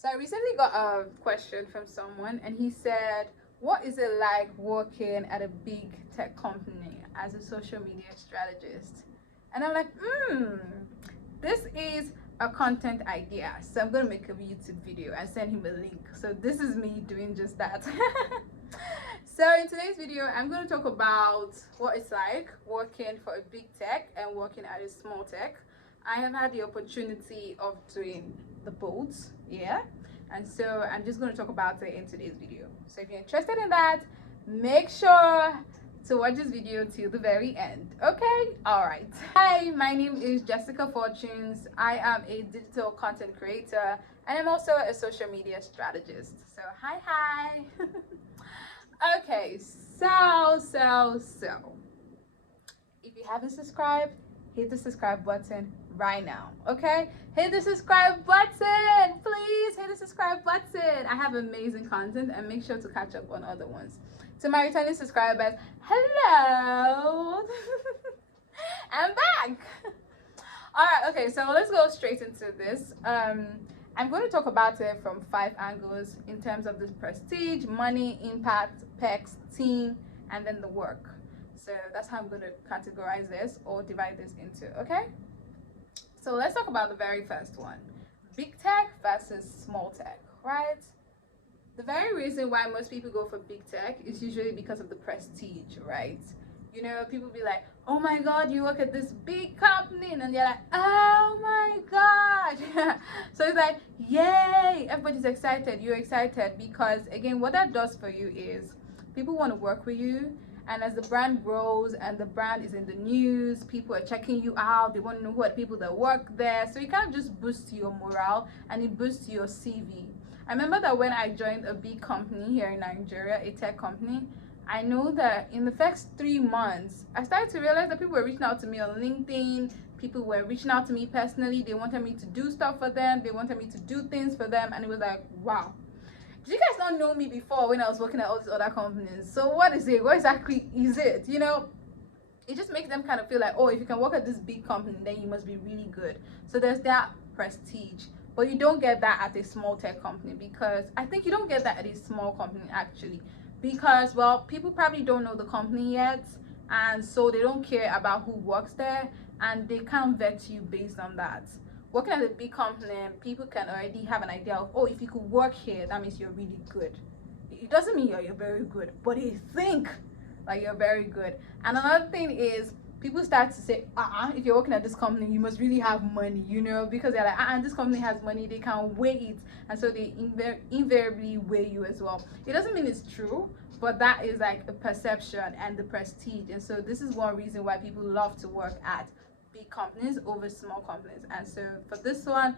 So I recently got a question from someone, and he said, "What is it like working at a big tech company as a social media strategist?" And I'm like, this is a content idea. So I'm gonna make a YouTube video and send him a link. So this is me doing just that. So in today's video, I'm going to talk about what it's like working for a big tech and working at a small tech. I have had the opportunity of doing the both, yeah, and so I'm just going to talk about it in today's video. So if you're interested in that, make sure to watch this video till the very end. Okay, all right. Hi, my name is Jessica Fortunes. I am a digital content creator and I'm also a social media strategist. So hi. Okay, so if you haven't subscribed, hit the subscribe button right now. Okay, hit the subscribe button, please hit the subscribe button. I have amazing content, and make sure to catch up on other ones. To my returning subscribers, hello. I'm back. All right, okay, so let's go straight into this. I'm going to talk about it from 5 angles in terms of the prestige, money, impact, pecs, team, and then the work. So that's how I'm going to categorize this or divide this into, okay? So let's talk about the very first one, big tech versus small tech, right? The very reason why most people go for big tech is usually because of the prestige, right? You know, people be like, oh my god, you work at this big company, and then they're like, oh my god. So it's like, yay, everybody's excited, you're excited, because again, what that does for you is people want to work with you. And as the brand grows and the brand is in the news, people are checking you out, they want to know what people that work there, so it kind of just boosts your morale and it boosts your CV. I remember that when I joined a big company here in Nigeria, a tech company, I know that in the first 3 months, I started to realize that people were reaching out to me on LinkedIn. People were reaching out to me personally. They wanted me to do stuff for them. They wanted me to do things for them. And it was like, wow. Did you guys not know me before when I was working at all these other companies? So what is it? What exactly is it? You know, it just makes them kind of feel like, oh, if you can work at this big company, then you must be really good. So there's that prestige. But you don't get that at a small tech company, because I think you don't get that at a small company actually. Because, well, people probably don't know the company yet, and so they don't care about who works there, and they can't vet you based on that. Working at a big company, people can already have an idea of, oh, if you could work here, that means you're really good. It doesn't mean you're very good, but they think like you're very good. And another thing is, people start to say, if you're working at this company, you must really have money, you know, because they're like, this company has money, they can weigh it, and so they invariably weigh you as well. It doesn't mean it's true, but that is like a perception and the prestige. And so this is one reason why people love to work at big companies over small companies. And so for this one,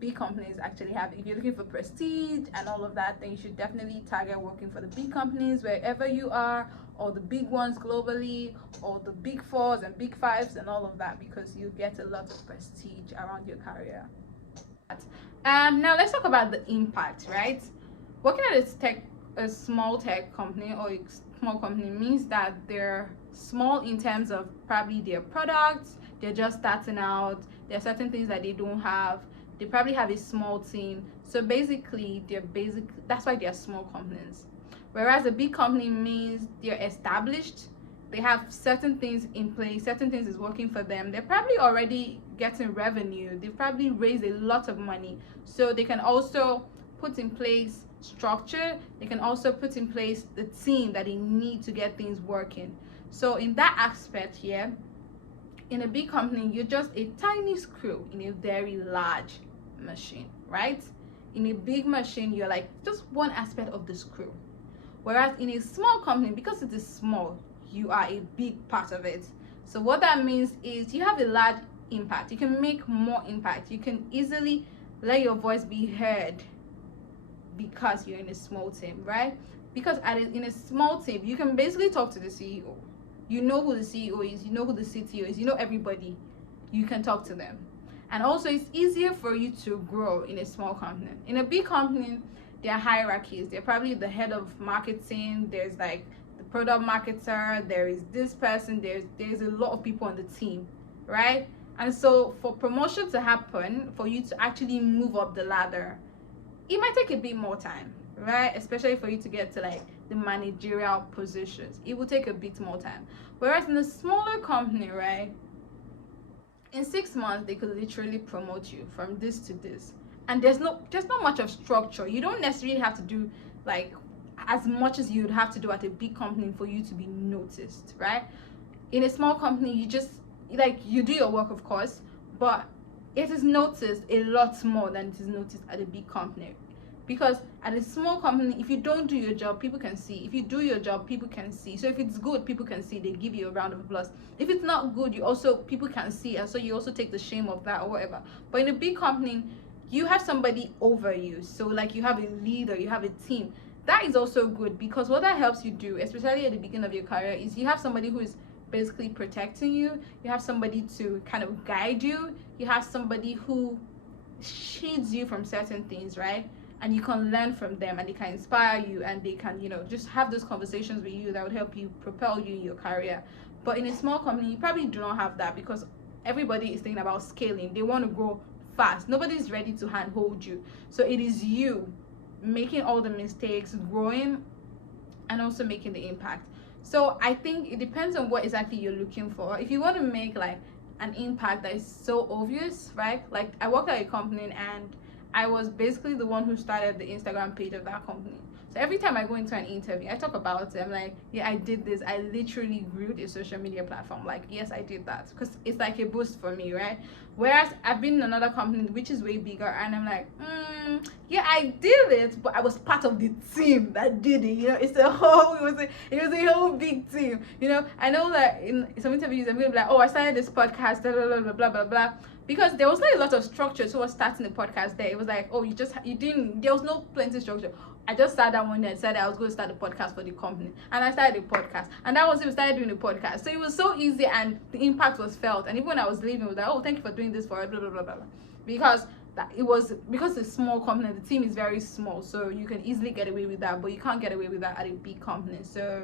big companies actually have, if you're looking for prestige and all of that, then you should definitely target working for the big companies wherever you are, or the big ones globally, or the big fours and big fives and all of that, because you get a lot of prestige around your career. Now let's talk about the impact, right? Working at a small tech company or a small company means that they're small in terms of probably their products, they're just starting out, there are certain things that they don't have, they probably have a small team. So basically that's why they're small companies. Whereas a big company means they're established, they have certain things in place, certain things is working for them, they're probably already getting revenue, they've probably raised a lot of money, so they can also put in place structure, they can also put in place the team that they need to get things working. So in that aspect here, in a big company, you're just a tiny screw in a very large machine, right? In a big machine, you're like just one aspect of the screw. Whereas in a small company, because it is small, you are a big part of it. So what that means is you have a large impact. You can make more impact. You can easily let your voice be heard because you're in a small team, right? Because in a small team, you can basically talk to the CEO. You know who the CEO is, you know who the CTO is, you know everybody. You can talk to them. And also, it's easier for you to grow in a small company. In a big company, there are hierarchies. They're probably the head of marketing, there's like the product marketer, there is this person, there's a lot of people on the team, right? And so for promotion to happen, for you to actually move up the ladder, it might take a bit more time, right? Especially for you to get to like the managerial positions. It will take a bit more time. Whereas in a smaller company, right, in 6 months they could literally promote you from this to this. And there's not much of structure. You don't necessarily have to do like as much as you'd have to do at a big company for you to be noticed, right? In a small company, you just like you do your work, of course, but it is noticed a lot more than it is noticed at a big company. Because at a small company, if you don't do your job, people can see. If you do your job, people can see. So if it's good, people can see. They give you a round of applause. If it's not good, you also people can see, and so you also take the shame of that or whatever. But in a big company, you have somebody over you. So like you have a leader, you have a team. That is also good, because what that helps you do, especially at the beginning of your career, is you have somebody who is basically protecting you. You have somebody to kind of guide you. You have somebody who shields you from certain things, right? And you can learn from them, and they can inspire you, and they can, just have those conversations with you that would help you propel you in your career. But in a small company, you probably do not have that, because everybody is thinking about scaling. They want to grow fast. Nobody's ready to handhold you. So it is you making all the mistakes, growing, and also making the impact. So I think it depends on what exactly you're looking for. If you want to make like an impact that is so obvious, right? Like I worked at a company, and I was basically the one who started the Instagram page of that company. So every time I go into an interview, I talk about it. I'm like, yeah, I did this. I literally grew a social media platform. Like, yes, I did that, because it's like a boost for me, right? Whereas I've been in another company which is way bigger, and I'm like, yeah, I did it, but I was part of the team that did it. It's a whole, it was a whole big team. I know that in some interviews I'm gonna be like, oh, I started this podcast, blah blah blah blah blah blah. Because there was not a lot of structure towards starting the podcast there. It was like, oh, there was no plenty structure. I just sat down one day and said I was going to start a podcast for the company. And I started a podcast. And that was it, we started doing a podcast. So it was so easy, and the impact was felt. And even when I was leaving, it was like, oh, thank you for doing this for us, blah, blah, blah, blah, blah. Because it's a small company, the team is very small. So you can easily get away with that, but you can't get away with that at a big company. So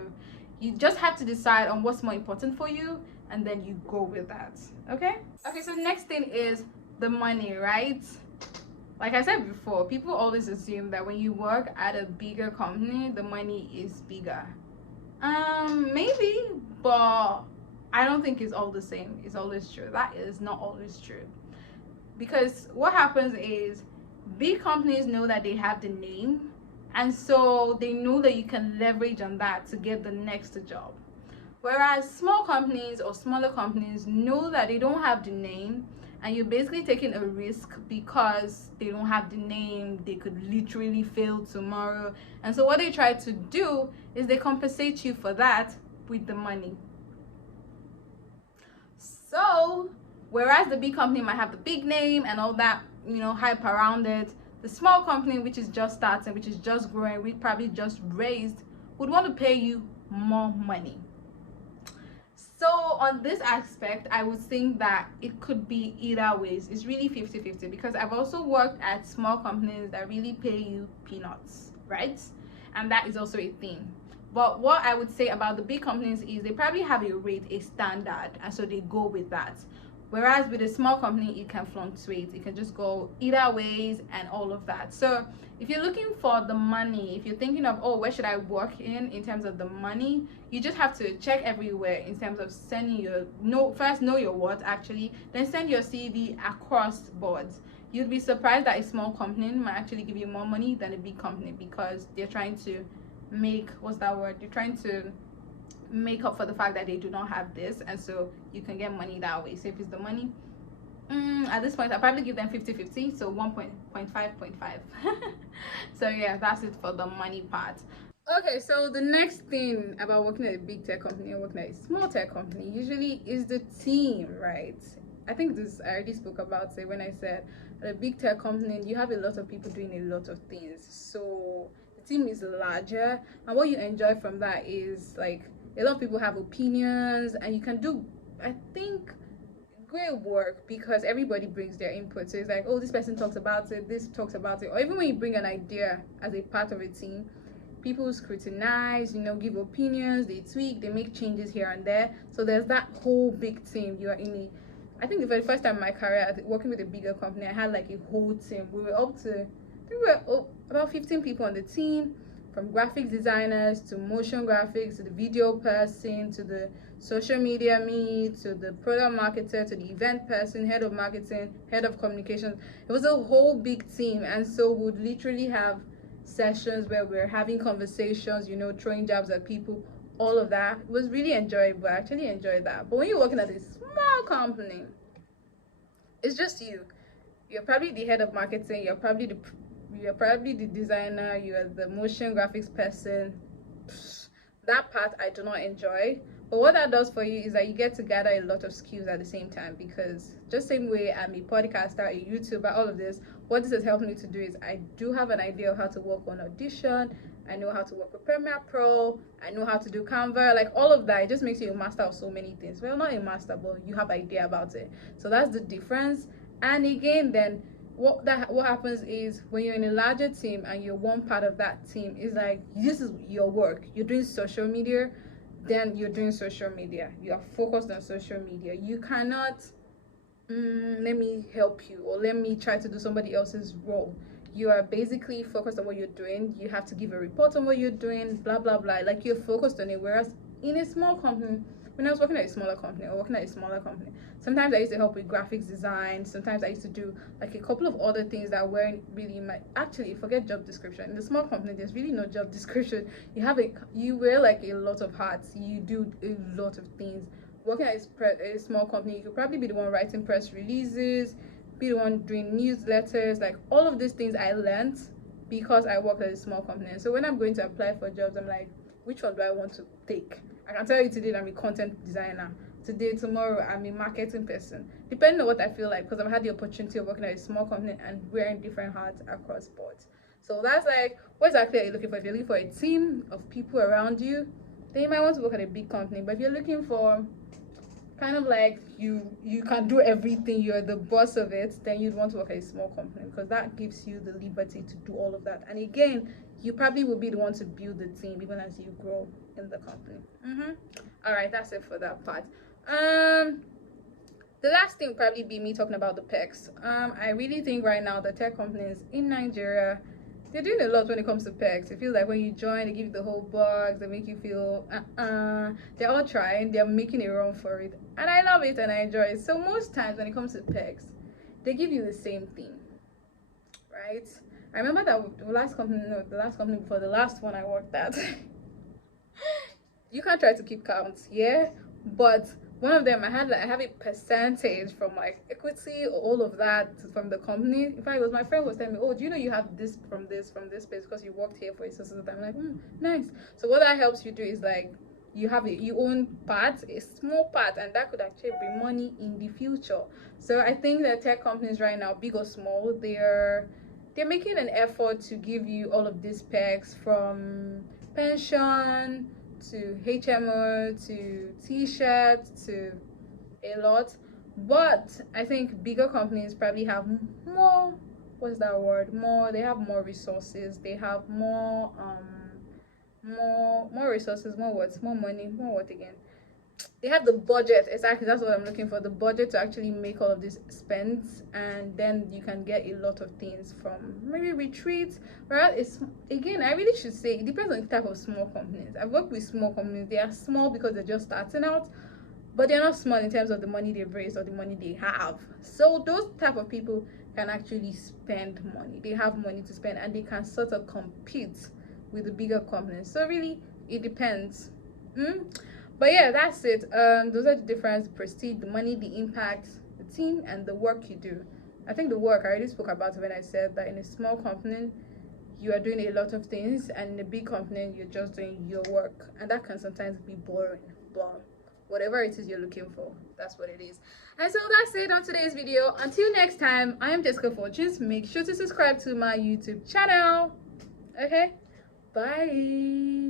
you just have to decide on what's more important for you, and then you go with that. Okay, so the next thing is the money, right? Like I said before, people always assume that when you work at a bigger company, the money is bigger. Maybe, but I don't think it's all the same. It's always true. That is not always true. Because what happens is big companies know that they have the name, and so they know that you can leverage on that to get the next job. Whereas small companies or smaller companies know that they don't have the name, and you're basically taking a risk because they don't have the name. They could literally fail tomorrow. And so what they try to do is they compensate you for that with the money. So whereas the big company might have the big name and all that, hype around it, the small company, which is just starting, which is just growing, we probably just raised, would want to pay you more money. So on this aspect, I would think that it could be either ways. It's really 50-50, because I've also worked at small companies that really pay you peanuts, right? And that is also a thing. But what I would say about the big companies is they probably have a rate, a standard, and so they go with that. Whereas with a small company, it can fluctuate. It can just go either ways and all of that. So if you're looking for the money, if you're thinking of, oh, where should I work in terms of the money, you just have to check everywhere in terms of sending first know your worth actually, then send your CV across boards. You'd be surprised that a small company might actually give you more money than a big company, because they're trying to make, they're trying to make up for the fact that they do not have this, and so you can get money that way. So if it's the money, at this point I'll probably give them 50-50, so 1.5.5. So yeah, that's it for the money part. Okay, so the next thing about working at a big tech company and working at a small tech company usually is the team, right? I think I already spoke about it when I said at a big tech company you have a lot of people doing a lot of things, so the team is larger, and what you enjoy from that is like a lot of people have opinions, and you can do, I think, great work because everybody brings their input. So it's like, oh, this person talks about it, this talks about it. Or even when you bring an idea as a part of a team, people scrutinize, give opinions, they tweak, they make changes here and there. So there's that whole big team. You are in I think the very first time in my career working with a bigger company, I had like a whole team. We were up to, I think we were about 15 people on the team, from graphic designers to motion graphics to the video person to the social media me to the product marketer to the event person, head of marketing, head of communications. It was a whole big team, and so we'd literally have sessions where we're having conversations, you know, throwing jabs at people. All of that was really enjoyable. I actually enjoyed that. But when you're working at a small company, it's just you. You're probably the head of marketing, you're probably the designer, you're the motion graphics person. That part I do not enjoy. But what that does for you is that you get to gather a lot of skills at the same time, because just same way I'm a podcaster, a YouTuber, all of this, what this has helped me to do is I do have an idea of how to work on Audition. I know how to work with Premiere Pro. I know how to do Canva. Like all of that, it just makes you a master of so many things. Well, not a master, but you have idea about it. So that's the difference. And again, then what happens is when you're in a larger team and you're one part of that team, is like this is your work. You're doing social media, then you're doing social media. You are focused on social media. You cannot let me help you, or let me try to do somebody else's role. You are basically focused on what you're doing. You have to give a report on what you're doing, blah blah blah. Like you're focused on it. Whereas in a small company, when I was working at a smaller company sometimes I used to help with graphics design. Sometimes I used to do like a couple of other things that weren't really my, actually forget job description. In the small company there's really no job description. You wear like a lot of hats, you do a lot of things. Working at a small company, you could probably be the one writing press releases, be the one doing newsletters, like all of these things I learned because I work at a small company. So when I'm going to apply for jobs, I'm like, which one do I want to take? I can tell you today I'm a content designer. Today, tomorrow, I'm a marketing person. Depending on what I feel like, because I've had the opportunity of working at a small company and wearing different hats across boards. So that's like, what exactly are you looking for? If you're looking for a team of people around you, then you might want to work at a big company. But if you're looking for kind of like you can do everything, you're the boss of it, then you'd want to work at a small company, because that gives you the liberty to do all of that. And again, you probably will be the one to build the team even as you grow in the company. All right, that's it for that part. The last thing will probably be me talking about the perks. I really think right now the tech companies in Nigeria, they're doing a lot when it comes to perks. It feels like when you join, they give you the whole box, they make you feel they're all trying, they're making a run for it, and I love it and I enjoy it. So most times when it comes to perks, they give you the same thing, right? I remember that the last company before the last one I worked at, you can't try to keep count, yeah, but one of them I have a percentage from like equity or all of that from the company. In fact, it was my friend was telling me, oh, do you know you have this from this place because you worked here for a certain time. I'm like, nice. So what that helps you do is like you own part, a small part, and that could actually bring money in the future. So I think that tech companies right now, big or small, they're making an effort to give you all of these perks, from pension to HMO to t-shirts to a lot. But I think bigger companies probably have more, what's that word, more, they have more resources, they have more more resources, more what, more money, more what again, they have the budget. Exactly, that's what I'm looking for, the budget to actually make all of these spends. And then you can get a lot of things from maybe retreats. Right, it's, again, I really should say it depends on the type of small companies. I've worked with small companies. They are small because they're just starting out, but they're not small in terms of the money they've raised or the money they have. So those type of people can actually spend money, they have money to spend, and they can sort of compete with the bigger companies. So really it depends. But yeah, that's it. Those are the difference: prestige, the money, the impact, the team, and the work you do. I think the work I already spoke about when I said that in a small company you are doing a lot of things, and in a big company you're just doing your work, and that can sometimes be boring. But whatever it is you're looking for, that's what it is. And so that's it on today's video. Until next time, I am Jessica Fortunes. Make sure to subscribe to my YouTube channel. Okay, bye.